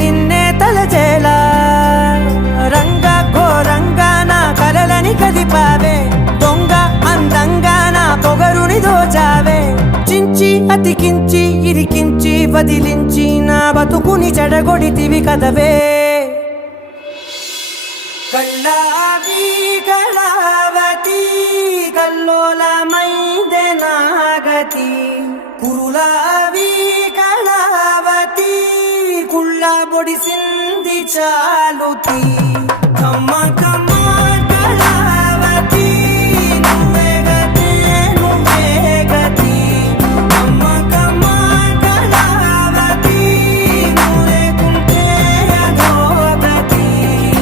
నిన్నే తలచేలా రంగ ఘోరంగా నా కలలని కదిపావే దొంగ అందంగా నా పొగరుని దోచావే చించి అతికించి ఇరికించి వదిలించి నా బతుకుని చెడగొడితివి కదవే కళ్ళావి కళావతి కల్లోలమైందే నాగతి కురులావి కళావతి కుళ్ళ బొడిసింది చాలుతి